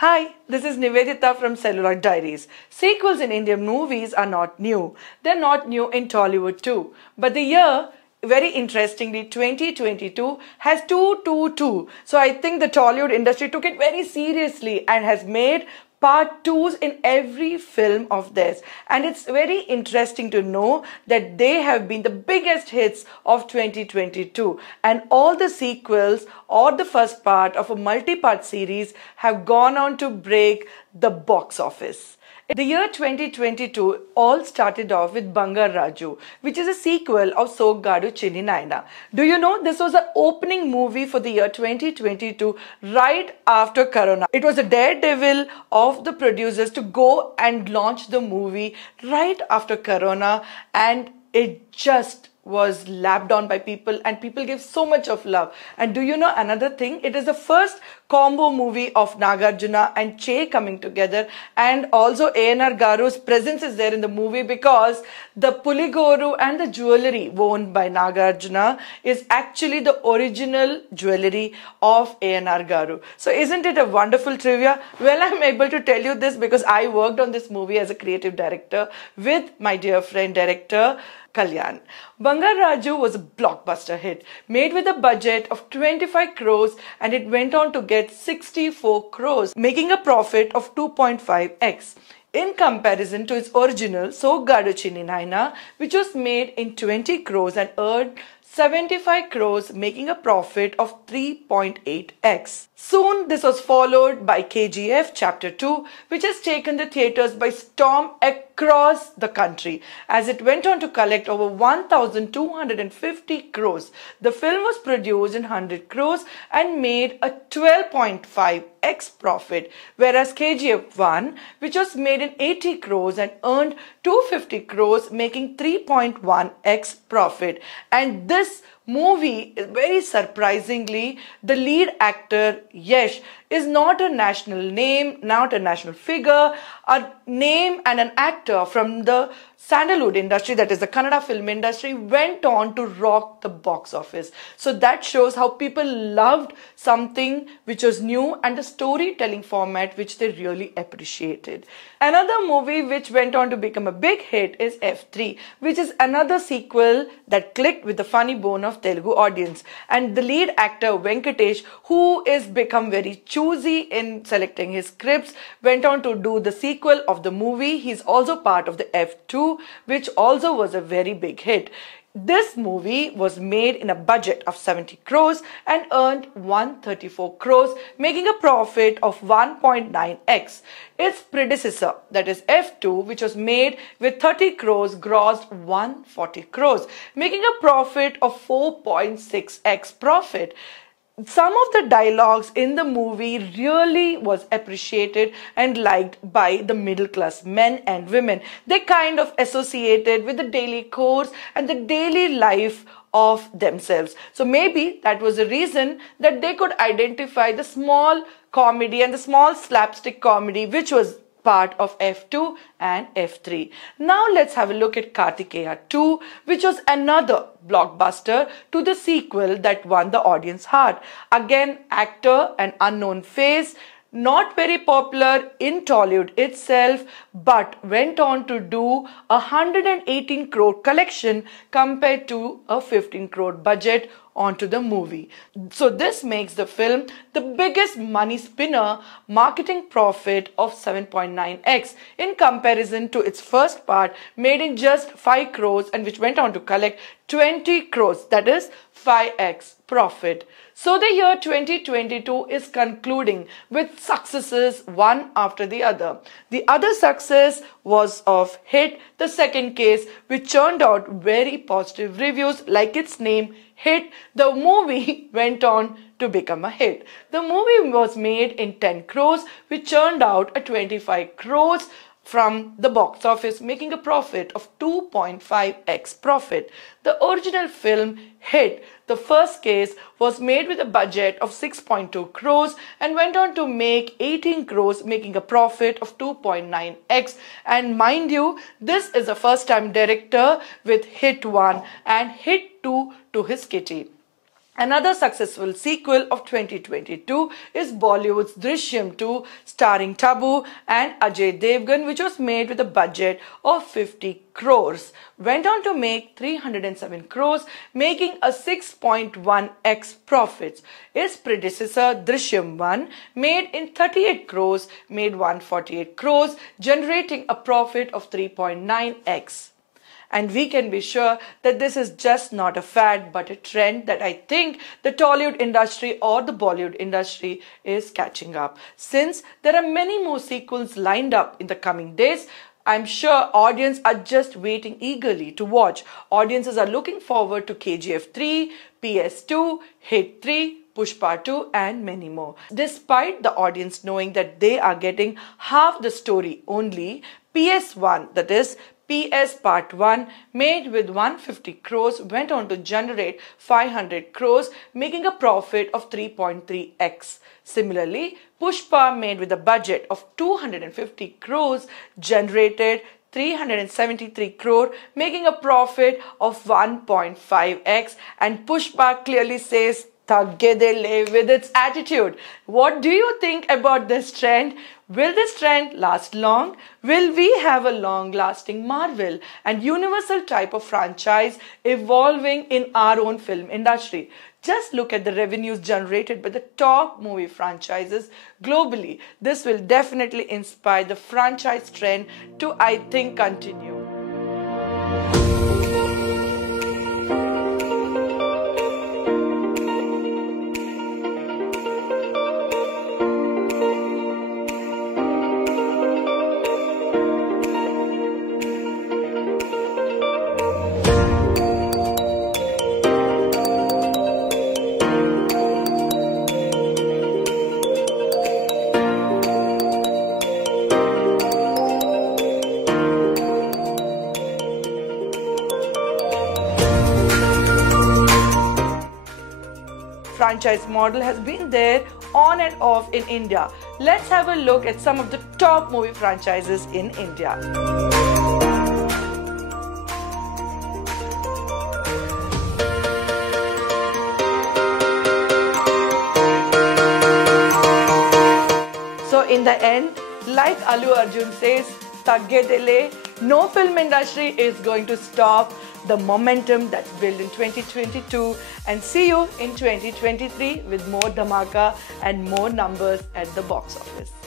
Hi, this is Nivedita from Celluloid Diaries. Sequels in Indian movies are not new. They're not new in Tollywood too. But the year, very interestingly, 2022 has 222. So I think the Tollywood industry took it very seriously and has made part 2's in every film of theirs. And it's very interesting to know that they have been the biggest hits of 2022. And all the sequels or the first part of a multi-part series have gone on to break the box office. The year 2022 all started off with Bangar Raju, which is a sequel of Soggadu Chinni Naina. Do you know this was the opening movie for the year 2022 right after Corona? It was a daredevil of the producers to go and launch the movie right after Corona, and it just was lapped on by people and people gave so much of love. And do you know another thing? It is the first combo movie of Nagarjuna and Che coming together, and also A.N.R. Garu's presence is there in the movie because the Puligoru and the jewellery worn by Nagarjuna is actually the original jewellery of A.N.R. Garu. So isn't it a wonderful trivia? Well, I'm able to tell you this because I worked on this movie as a creative director with my dear friend director Kalyan. Bangar Raju was a blockbuster hit, made with a budget of 25 crores, and it went on to get 64 crores, making a profit of 2.5x. In comparison to its original Soggadu Chinni Naina, which was made in 20 crores and earned 75 crores, making a profit of 3.8x. Soon this was followed by KGF Chapter 2, which has taken the theatres by storm across the country as it went on to collect over 1,250 crores. The film was produced in 100 crores and made a 12.5x profit, whereas KGF 1, which was made in 80 crores and earned 250 crores, making 3.1x profit. And this movie, very surprisingly, the lead actor Yash is not a national name, not a national figure, a name and an actor from the Sandalwood industry, that is the Kannada film industry, went on to rock the box office. So that shows how people loved something which was new and the storytelling format which they really appreciated. Another movie which went on to become a big hit is F3, which is another sequel that clicked with the funny bone of Telugu audience. And the lead actor Venkatesh, who is become very choosy in selecting his scripts, went on to do the sequel of the movie. He's also part of the F2, which also was a very big hit. This movie was made in a budget of 70 crores and earned 134 crores, making a profit of 1.9x. Its predecessor, that is F2, which was made with 30 crores, grossed 140 crores, making a profit of 4.6x profit. Some of the dialogues in the movie really was appreciated and liked by the middle class men and women. They kind of associated with the daily course and the daily life of themselves. So maybe that was the reason that they could identify the small comedy and the small slapstick comedy which was part of F2 and F3. Now let's have a look at Kartikeya 2, which was another blockbuster to the sequel that won the audience heart. Again, actor, an unknown face, not very popular in Tollywood itself, but went on to do 118 crore collection compared to a 15 crore budget onto the movie. So this makes the film the biggest money spinner, marketing profit of 7.9x in comparison to its first part made in just 5 crores and which went on to collect 20 crores, that is 5x profit. So the year 2022 is concluding with successes one after the other. The other success was of Hit, the second case, which churned out very positive reviews like its name, Hit. The movie went on to become a hit. The movie was made in 10 crores, which churned out a 25 crores from the box office, making a profit of 2.5x profit. The original film Hit, the first case, was made with a budget of 6.2 crores and went on to make 18 crores, making a profit of 2.9x. And mind you, this is a first-time director with Hit 1 and Hit 2 to his kitty. Another successful sequel of 2022 is Bollywood's Drishyam 2 starring Tabu and Ajay Devgan, which was made with a budget of 50 crores. Went on to make 307 crores, making a 6.1x profits. Its predecessor Drishyam 1 made in 38 crores, made 148 crores, generating a profit of 3.9x. And we can be sure that this is just not a fad but a trend that I think the Tollywood industry or the Bollywood industry is catching up. Since there are many more sequels lined up in the coming days, I'm sure audience are just waiting eagerly to watch. Audiences are looking forward to KGF 3, PS2, Hit 3, Pushpa 2 and many more. Despite the audience knowing that they are getting half the story only, PS1, that is PS Part 1, made with 150 crores, went on to generate 500 crores, making a profit of 3.3x. Similarly, Pushpa, made with a budget of 250 crores, generated 373 crore, making a profit of 1.5x, and Pushpa clearly says Thagge Dele with its attitude. What do you think about this trend? Will this trend last long? Will we have a long-lasting Marvel and Universal type of franchise evolving in our own film industry? Just look at the revenues generated by the top movie franchises globally. This will definitely inspire the franchise trend to, I think, continue. Franchise model has been there on and off in India. Let's have a look at some of the top movie franchises in India. So in the end, like Allu Arjun says, Thagge Dele, no film industry is going to stop the momentum that's built in 2022, and see you in 2023 with more dhamaka and more numbers at the box office.